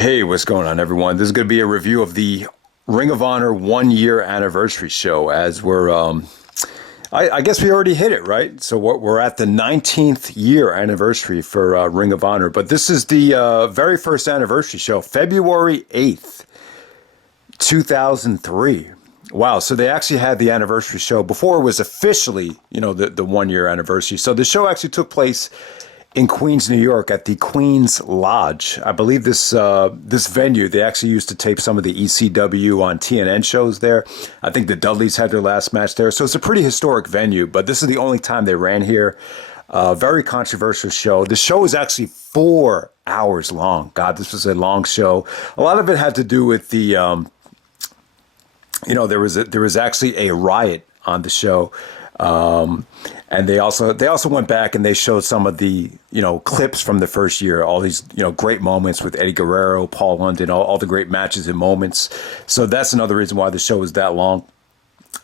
Hey, what's going on, everyone? This is going to be a review of the Ring of Honor 1 year anniversary show. As I guess we already hit it, right? So we're at the 19th year anniversary for Ring of Honor, but this is the very first anniversary show, February 8th, 2003. Wow, so they actually had the anniversary show before it was officially, the 1 year anniversary. So the show actually took place in Queens, New York, at the Queens Lodge. I believe this venue, they actually used to tape some of the ECW on TNN shows there. I think the Dudleys had their last match there. So it's a pretty historic venue, but this is the only time they ran here. Very controversial show. The show is actually 4 hours long. God, this was a long show. A lot of it had to do with the, there was actually a riot on the show. And they also went back and they showed some of the, clips from the first year, all these, great moments with Eddie Guerrero, Paul London, all the great matches and moments. So that's another reason why the show is that long.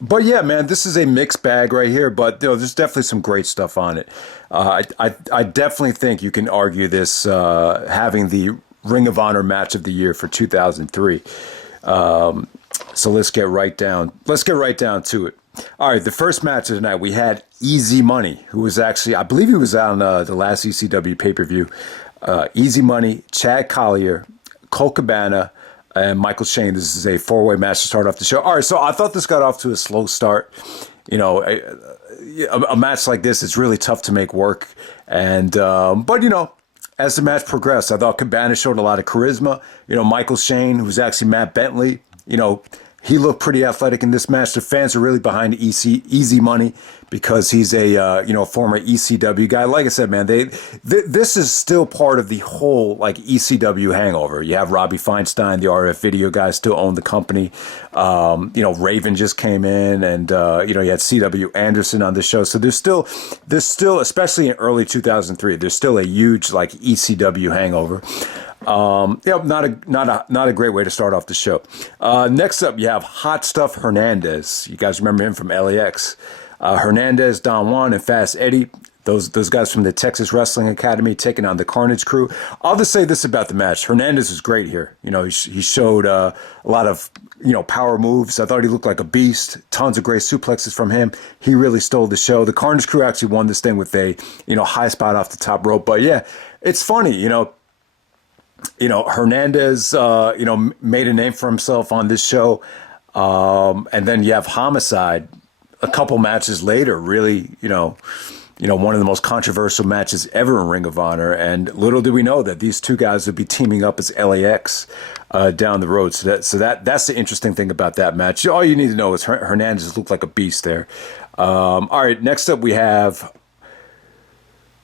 But yeah, man, this is a mixed bag right here, but there's definitely some great stuff on it. I definitely think you can argue this, having the Ring of Honor match of the year for 2003. So let's get right down to it. All right, the first match of the night, we had Easy Money, who was actually, I believe he was on the last ECW pay-per-view. Easy Money, Chad Collyer, Colt Cabana, and Michael Shane. This is a four-way match to start off the show. All right, so I thought this got off to a slow start. A match like this, it's really tough to make work. And but as the match progressed, I thought Cabana showed a lot of charisma. Michael Shane, who's actually Matt Bentley, he looked pretty athletic in this match. The fans are really behind Easy Money because he's a former ECW guy. Like I said, man, this is still part of the whole ECW hangover. You have Robbie Feinstein, the RF Video guy, still own the company. Raven just came in, and you had C.W. Anderson on the show. So there's still, especially in early 2003, there's still a huge ECW hangover. Not a great way to start off the show. Next up, you have Hotstuff Hernandez. You guys remember him from LAX. Hernandez, Don Juan, and Fast Eddie. Those guys from the Texas Wrestling Academy taking on the Carnage Crew. I'll just say this about the match. Hernandez was great here. He showed a lot of power moves. I thought he looked like a beast. Tons of great suplexes from him. He really stole the show. The Carnage Crew actually won this thing with a high spot off the top rope. But yeah, it's funny. Hernandez, made a name for himself on this show. And then you have Homicide a couple matches later, really, one of the most controversial matches ever in Ring of Honor. And little did we know that these two guys would be teaming up as LAX down the road. So that's the interesting thing about that match. All you need to know is Hernandez looked like a beast there. All right, next up we have,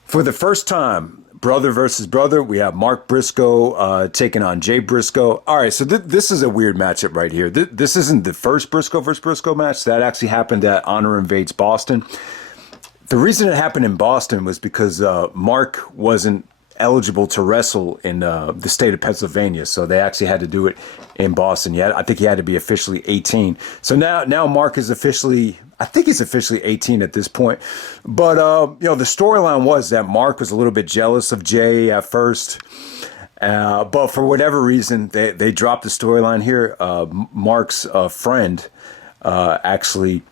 for the first time, brother versus brother. We have Mark Briscoe taking on Jay Briscoe. All right, so this is a weird matchup right here. This isn't the first Briscoe versus Briscoe match. That actually happened at Honor Invades Boston. The reason it happened in Boston was because Mark wasn't eligible to wrestle in the state of Pennsylvania, so they actually had to do it in Boston. I think he had to be officially 18. So now Mark is officially, I think he's officially 18 at this point. But the storyline was that Mark was a little bit jealous of Jay at first. But for whatever reason, they dropped the storyline here. Mark's friend actually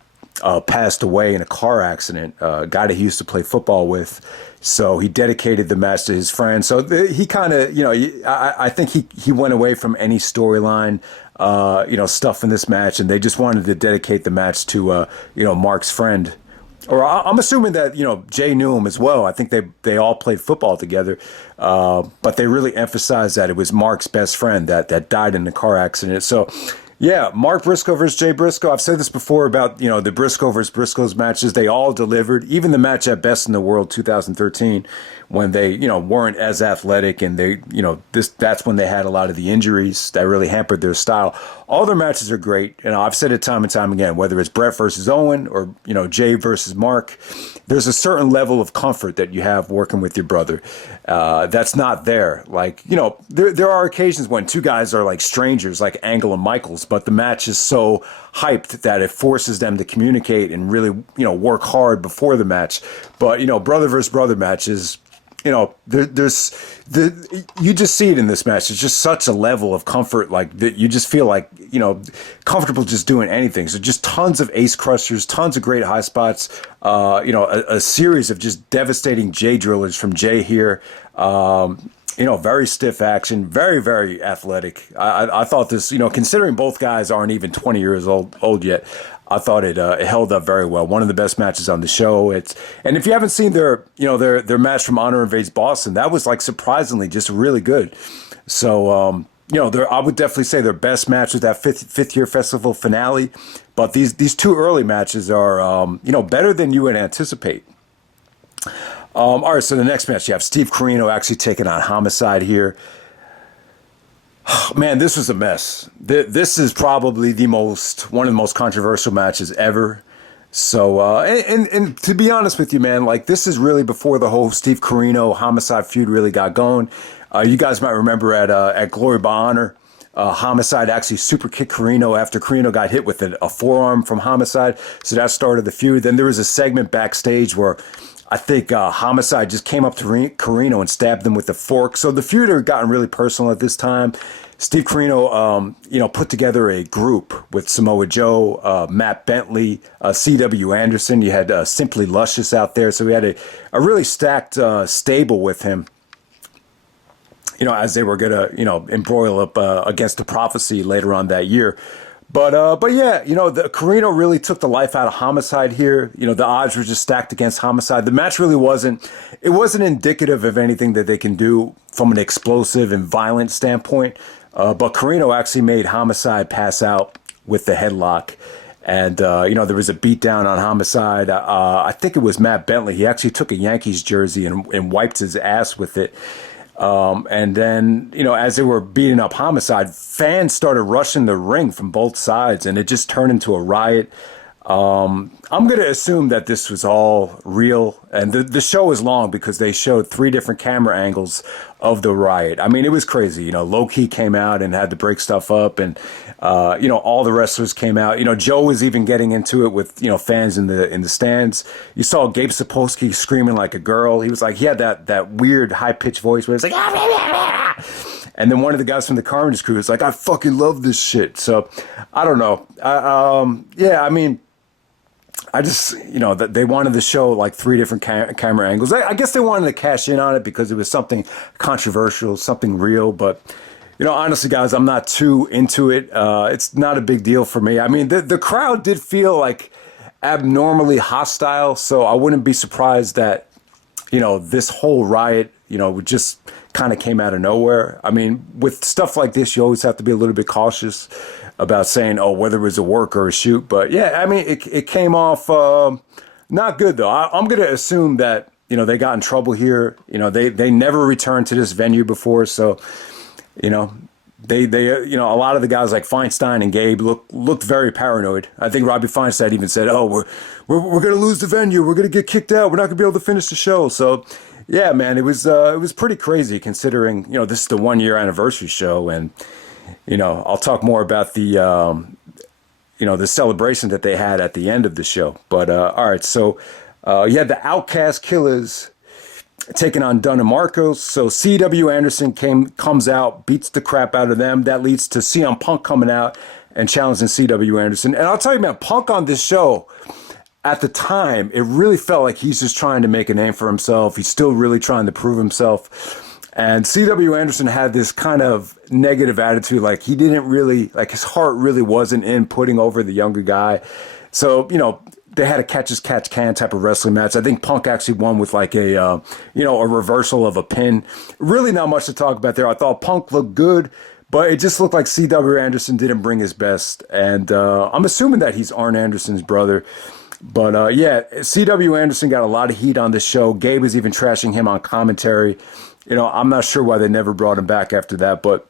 passed away in a car accident, a guy that he used to play football with. So he dedicated the match to his friend. So he kind of, I think he went away from any storyline, stuff in this match, and they just wanted to dedicate the match to, Mark's friend. Or I'm assuming that, Jay knew him as well. I think they all played football together. But they really emphasized that it was Mark's best friend that died in the car accident. So, yeah, Mark Briscoe versus Jay Briscoe. I've said this before about, the Briscoe versus Briscoe's matches. They all delivered. Even the match at Best in the World 2013, when they, weren't as athletic, and they, that's when they had a lot of the injuries that really hampered their style. All their matches are great. I've said it time and time again, whether it's Brett versus Owen or, Jay versus Mark, there's a certain level of comfort that you have working with your brother. That's not there. There are occasions when two guys are like strangers, like Angle and Michaels, but the match is so hyped that it forces them to communicate and really, work hard before the match. But, brother versus brother matches, you just see it in this match. It's just such a level of comfort, like that you just feel like, comfortable just doing anything. So just tons of ace crushers, tons of great high spots, a series of just devastating J drillers from Jay here. Very stiff action, very, very athletic. I thought this, considering both guys aren't even 20 years old yet, I thought it held up very well. One of the best matches on the show. And if you haven't seen their match from Honor Invades Boston, that was like surprisingly just really good. So I would definitely say their best match was that fifth year festival finale. But these two early matches are better than you would anticipate. All right, so the next match, you have Steve Corino actually taking on Homicide here. Man, this was a mess. This is probably one of the most controversial matches ever. So, and to be honest with you, man, like this is really before the whole Steve Corino Homicide feud really got going. You guys might remember at Glory by Honor, Homicide actually super kicked Corino after Corino got hit with a forearm from Homicide. So that started the feud. Then there was a segment backstage where I think Homicide just came up to Corino and stabbed him with a fork. So the feud had gotten really personal at this time. Steve Corino, put together a group with Samoa Joe, Matt Bentley, C.W. Anderson. You had Simply Luscious out there. So we had a really stacked stable with him, as they were going to, embroil up against the Prophecy later on that year. But yeah, the Corino really took the life out of Homicide here. The odds were just stacked against Homicide. The match really wasn't indicative of anything that they can do from an explosive and violent standpoint. But Corino actually made Homicide pass out with the headlock. And, there was a beatdown on Homicide. I think it was Matt Bentley. He actually took a Yankees jersey and wiped his ass with it. And then, as they were beating up Homicide, fans started rushing the ring from both sides, and it just turned into a riot. I'm going to assume that this was all real. And the show is long because they showed 3 different camera angles of the riot. I mean, it was crazy. Low-Key came out and had to break stuff up. And, all the wrestlers came out. Joe was even getting into it with, fans in the stands. You saw Gabe Sapolsky screaming like a girl. He had that weird high-pitched voice where it's like, ah! And then one of the guys from the Carnage Crew was like, I fucking love this shit. So, I don't know. I just, that they wanted to show like 3 different camera angles. I guess they wanted to cash in on it because it was something controversial, something real. But, honestly, guys, I'm not too into it. It's not a big deal for me. I mean, the crowd did feel like abnormally hostile. So I wouldn't be surprised that, this whole riot, just kind of came out of nowhere. I mean, with stuff like this, you always have to be a little bit cautious about saying, whether it was a work or a shoot. But yeah, I mean, it came off not good, though. I'm going to assume that, they got in trouble here. They never returned to this venue before. So, they a lot of the guys like Feinstein and Gabe looked very paranoid. I think Robbie Feinstein even said, we're going to lose the venue. We're going to get kicked out. We're not going to be able to finish the show. So, yeah, man, it was pretty crazy considering, this is the 1-year anniversary show. And, I'll talk more about the, the celebration that they had at the end of the show. But, all right, so you had the Outcast Killers taking on Dunn and Marcos. So C.W. Anderson comes out, beats the crap out of them. That leads to CM Punk coming out and challenging C.W. Anderson. And I'll tell you, man, Punk on this show, at the time, it really felt like he's just trying to make a name for himself. He's still really trying to prove himself. And C.W. Anderson had this kind of negative attitude, like he didn't really, like his heart really wasn't in putting over the younger guy. So, they had a catch-as-catch-can type of wrestling match. I think Punk actually won with like a reversal of a pin. Really not much to talk about there. I thought Punk looked good, but it just looked like C.W. Anderson didn't bring his best. And I'm assuming that he's Arn Anderson's brother. But yeah, C.W. Anderson got a lot of heat on this show. Gabe was even trashing him on commentary. I'm not sure why they never brought him back after that, but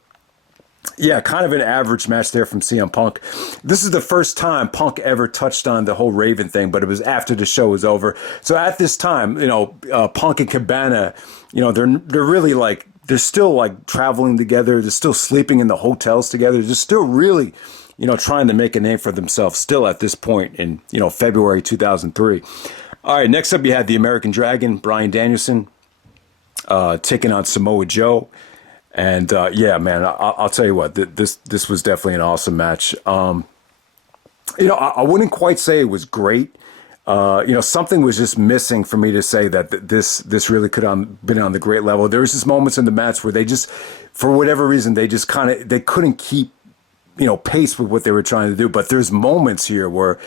yeah, kind of an average match there from CM Punk. This is the first time Punk ever touched on the whole Raven thing, but it was after the show was over. So at this time, Punk and Cabana, they're really like, they're still like traveling together. They're still sleeping in the hotels together. They're still really, trying to make a name for themselves still at this point in, February 2003. All right, next up you had the American Dragon, Bryan Danielson. taking on Samoa Joe. And yeah, man, I'll tell you what, this was definitely an awesome match. I wouldn't quite say it was great. Something was just missing for me to say that this really could have been on the great level. There was just moments in the match where they just, for whatever reason, they just they couldn't keep pace with what they were trying to do. But there's moments here where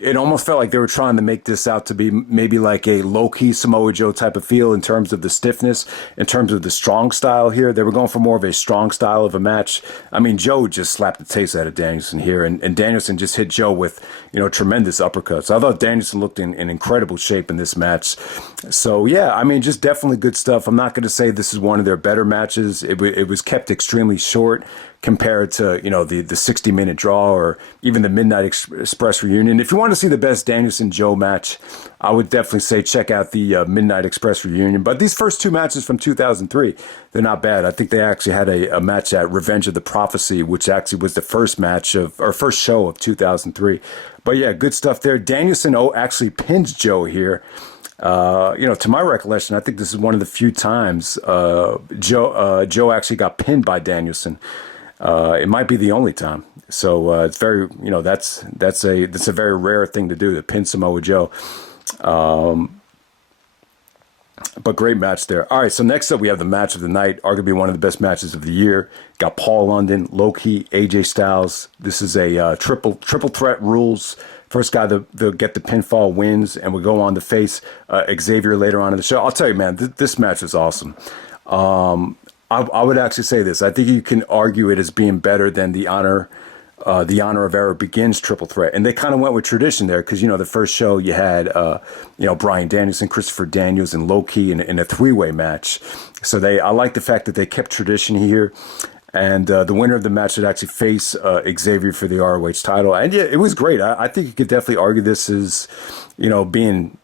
it almost felt like they were trying to make this out to be maybe like a low-key Samoa Joe type of feel in terms of the stiffness, in terms of the strong style here. They were going for more of a strong style of a match. I mean, Joe just slapped the taste out of Danielson here, and Danielson just hit Joe with, tremendous uppercuts. I thought Danielson looked in incredible shape in this match. So, yeah, I mean, just definitely good stuff. I'm not going to say this is one of their better matches. It was kept extremely short compared to, the 60-minute draw or even the Midnight Express reunion. If you want to see the best Danielson-Joe match, I would definitely say check out the Midnight Express reunion. But these first two matches from 2003, they're not bad. I think they actually had a match at Revenge of the Prophecy, which actually was the first show of 2003. But yeah, good stuff there. Danielson actually pins Joe here. To my recollection, I think this is one of the few times Joe actually got pinned by Danielson. It might be the only time. So it's very, that's a very rare thing to do, to pin Samoa Joe. But great match there. All right, so next up we have the match of the night, arguably one of the best matches of the year. Got Paul London, Low-Ki, AJ Styles. This is a triple threat rules. First guy to get the pinfall wins, and we go on to face Xavier later on in the show. I'll tell you, man, this match is awesome. I would actually say this. I think you can argue it as being better than the Honor of Era Begins triple threat. And they kind of went with tradition there because, the first show you had, Bryan Danielson, Christopher Daniels, and Low-Ki in a three-way match. So I like the fact that they kept tradition here. And the winner of the match would actually face Xavier for the ROH title. And yeah, it was great. I think you could definitely argue this as, being,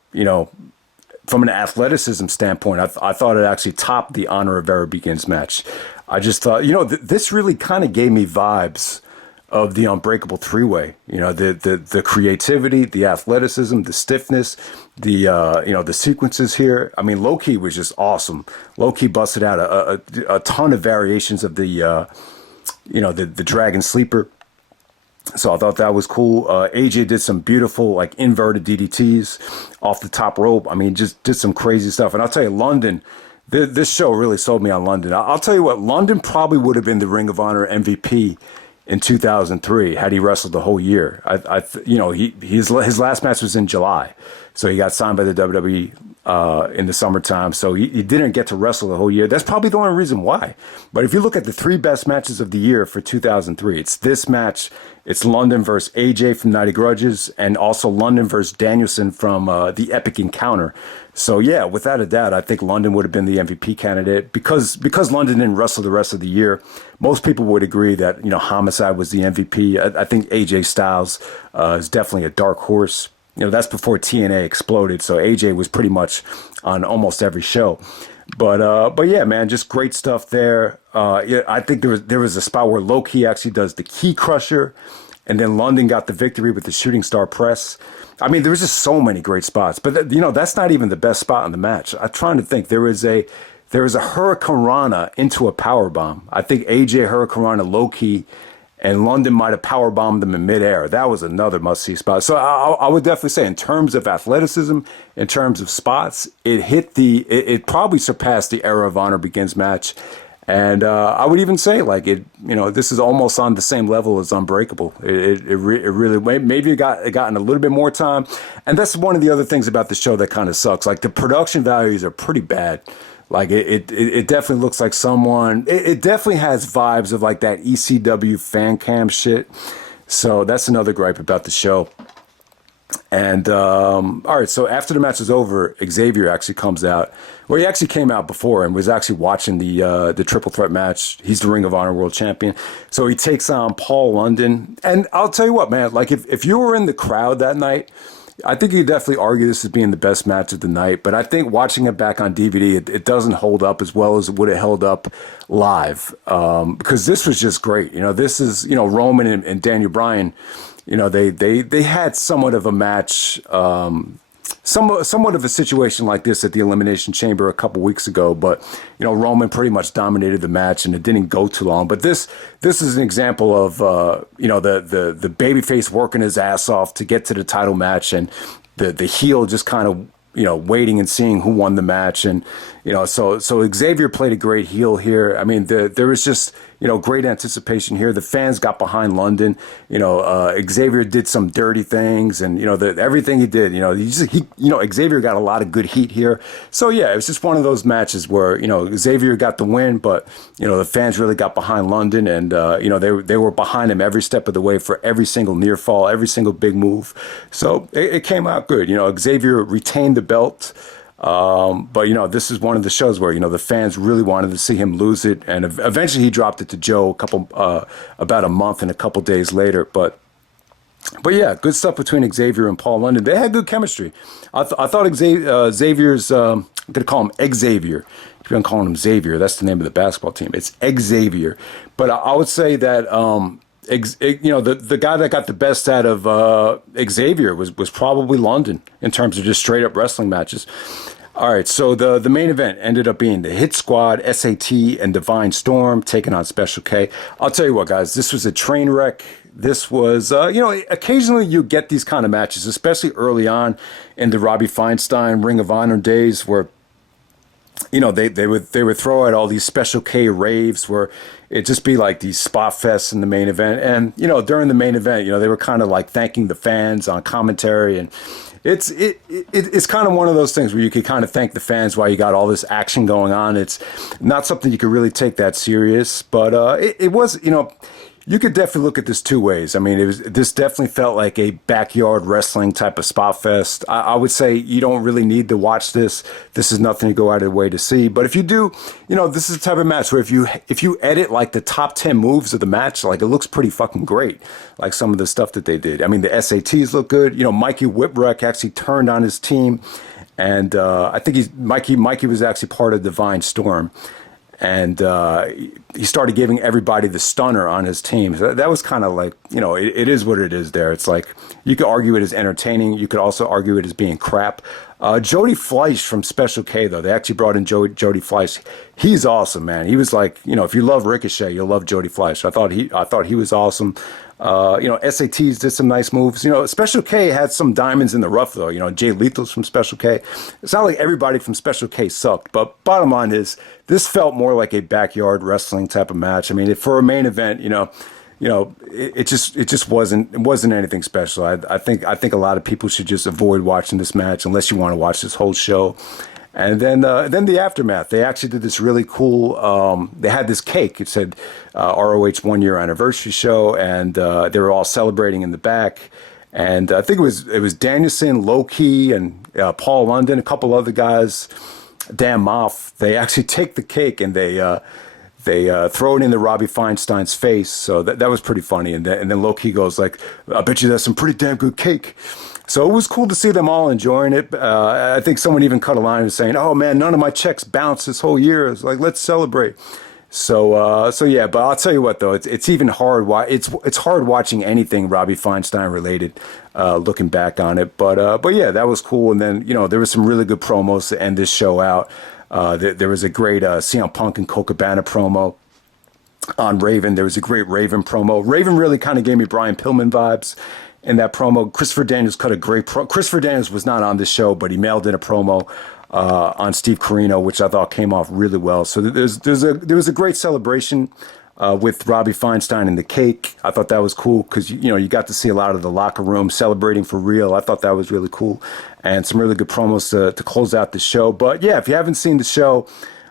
from an athleticism standpoint, I thought it actually topped the Honor of Era Begins match. I just thought, this really kind of gave me vibes of the Unbreakable three-way. The creativity, the athleticism, the stiffness, the sequences here. I mean, Low-Ki was just awesome. Low-Ki busted out a ton of variations of the Dragon Sleeper. So I thought that was cool. AJ did some beautiful, inverted DDTs off the top rope. I mean, just did some crazy stuff. And I'll tell you, London, this show really sold me on London. I'll tell you what, London probably would have been the Ring of Honor MVP in 2003 had he wrestled the whole year. His last match was in July. So he got signed by the WWE in the summertime. So he didn't get to wrestle the whole year. That's probably the only reason why. But if you look at the three best matches of the year for 2003, it's this match. It's London versus AJ from 90 Grudges, and also London versus Danielson from the Epic Encounter. So yeah, without a doubt, I think London would have been the MVP candidate because London didn't wrestle the rest of the year. Most people would agree that Homicide was the MVP. I think AJ Styles is definitely a dark horse. That's before TNA exploded, so AJ was pretty much on almost every show. But yeah, man, just great stuff there. I think there was a spot where Low-Ki actually does the key crusher, and then London got the victory with the shooting star press. I mean, there was just so many great spots. But that's not even the best spot in the match. I'm trying to think. There was a Hurricane Rana into a power bomb. I think AJ Hurricane Rana, Low-Ki, and London might have power bombed them in midair. That was another must-see spot. So I would definitely say, in terms of athleticism, in terms of spots, it probably surpassed the Era of Honor Begins match. And I would even say, this is almost on the same level as Unbreakable. It really, maybe it gotten a little bit more time. And that's one of the other things about the show that kind of sucks. The production values are pretty bad. It definitely looks like someone. It definitely has vibes of that ECW fan cam shit. So that's another gripe about the show. And all right, so after the match is over, Xavier actually comes out. Well, he actually came out before and was actually watching the triple threat match. He's the Ring of Honor World Champion, so he takes on Paul London. And I'll tell you what, man. If you were in the crowd that night, I think you could definitely argue this as being the best match of the night. But I think watching it back on DVD, it doesn't hold up as well as it would have held up live, because this was just great. This is Roman and Daniel Bryan. They had somewhat of a match somewhat of a situation like this at the Elimination Chamber a couple weeks ago, but Roman pretty much dominated the match and it didn't go too long. But this is an example of the babyface working his ass off to get to the title match, and the heel just kind of waiting and seeing who won the match. And so Xavier played a great heel here. I mean, there was just great anticipation here. The fans got behind London. Xavier did some dirty things, and everything he did. Xavier got a lot of good heat here. So yeah, it was just one of those matches where Xavier got the win, but the fans really got behind London, and they were behind him every step of the way for every single near fall, every single big move. So it came out good. Xavier retained the belt. But this is one of the shows where the fans really wanted to see him lose it, and eventually he dropped it to Joe about a month and a couple days later. But yeah, good stuff between Xavier and Paul London. They had good chemistry. I thought Xavier's I'm gonna call him Xavier. If you're gonna call him Xavier, that's the name of the basketball team. It's Xavier. But I would say that the guy that got the best out of Xavier was probably London in terms of just straight up wrestling matches. All right, so the main event ended up being the Hit Squad, SAT, and Devine Storm taking on Special K. I'll tell you what, guys, this was a train wreck. This was, occasionally you get these kind of matches, especially early on in the Robbie Feinstein Ring of Honor days, where they would throw out all these Special K raves where it'd just be like these spot fests in the main event. And, during the main event, they were kind of like thanking the fans on commentary. And it's kind of one of those things where you could kind of thank the fans while you got all this action going on. It's not something you could really take that serious, but it was, you could definitely look at this two ways. I mean, this definitely felt like a backyard wrestling type of spot fest. I would say you don't really need to watch this. This is nothing to go out of the way to see. But if you do, this is the type of match where if you edit like the top 10 moves of the match, like it looks pretty fucking great. Like some of the stuff that they did. I mean, the SATs look good. Mikey Whipwreck actually turned on his team, and I think Mikey was actually part of Devine Storm. And he started giving everybody the stunner on his team. So that was kind of like, it is what it is there. It's like, you could argue it as entertaining. You could also argue it as being crap. Jody Fleisch from Special K, though, they actually brought in Jody Fleisch. He's awesome, man. He was like, if you love Ricochet, you'll love Jody Fleisch. I thought he was awesome. SATs did some nice moves. Special K had some diamonds in the rough, though. Jay Lethal's from Special K. It's not like everybody from Special K sucked, but bottom line is, this felt more like a backyard wrestling type of match. I mean, for a main event, it just wasn't anything special. I think a lot of people should just avoid watching this match unless you want to watch this whole show. And then the aftermath. They actually did this really cool. They had this cake. It said ROH 1 year anniversary show, and they were all celebrating in the back. And I think it was Danielson, Low Key, and Paul London, a couple other guys. Dan Moff. They actually take the cake and they throw it into Robbie Feinstein's face. So that was pretty funny. And then Low Key goes like, "I bet you that's some pretty damn good cake." So it was cool to see them all enjoying it. I think someone even cut a line and saying, "Oh man, none of my checks bounced this whole year." It's like, let's celebrate. So yeah, but I'll tell you what though, it's even hard. It's hard watching anything Robbie Feinstein related, looking back on it. But yeah, that was cool. And then there was some really good promos to end this show out. There was a great CM Punk and Colt Cabana promo on Raven. There was a great Raven promo. Raven really kind of gave me Brian Pillman vibes in that promo. Christopher Daniels cut a great Christopher Daniels was not on this show, but he mailed in a promo on Steve Corino, which I thought came off really well. So there was a great celebration with Robbie Feinstein and the cake. I thought that was cool because you got to see a lot of the locker room celebrating for real. I thought that was really cool, and some really good promos to close out the show. But yeah, if you haven't seen the show,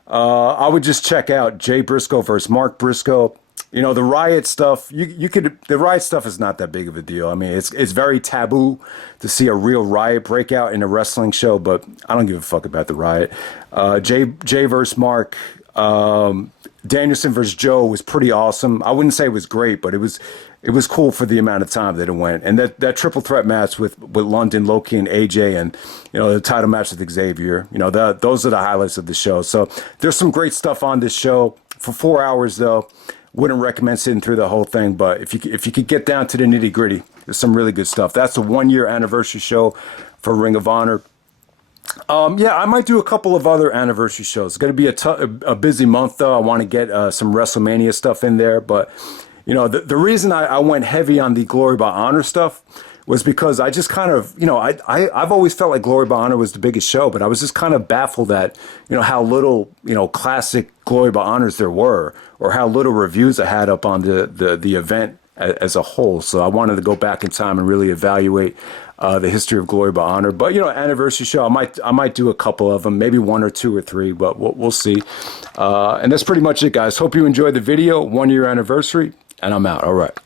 I would just check out Jay Briscoe versus Mark Briscoe. The Riot stuff, the Riot stuff is not that big of a deal. I mean, it's very taboo to see a real Riot breakout in a wrestling show, but I don't give a fuck about the Riot. Jay versus Mark, Danielson versus Joe was pretty awesome. I wouldn't say it was great, but it was cool for the amount of time that it went. And that triple threat match with London, Low Key, and AJ, and the title match with Xavier, those are the highlights of the show. So there's some great stuff on this show. For 4 hours though, wouldn't recommend sitting through the whole thing, but if you could get down to the nitty gritty, there's some really good stuff. That's a 1 year anniversary show for Ring of Honor. Yeah, I might do a couple of other anniversary shows. It's going to be a busy month, though. I want to get some WrestleMania stuff in there. But, you know, the reason I went heavy on the Glory by Honor stuff was because I just kind of, you know, I've always felt like Glory by Honor was the biggest show, but I was just kind of baffled at, you know, how little, you know, classic Glory by Honors there were, or how little reviews I had up on the event as a whole. So I wanted to go back in time and really evaluate the history of Glory by Honor. But, you know, anniversary show, I might do a couple of them, maybe 1 or 2 or 3, but we'll see. And that's pretty much it, guys. Hope you enjoyed the video, 1 year anniversary, and I'm out. All right.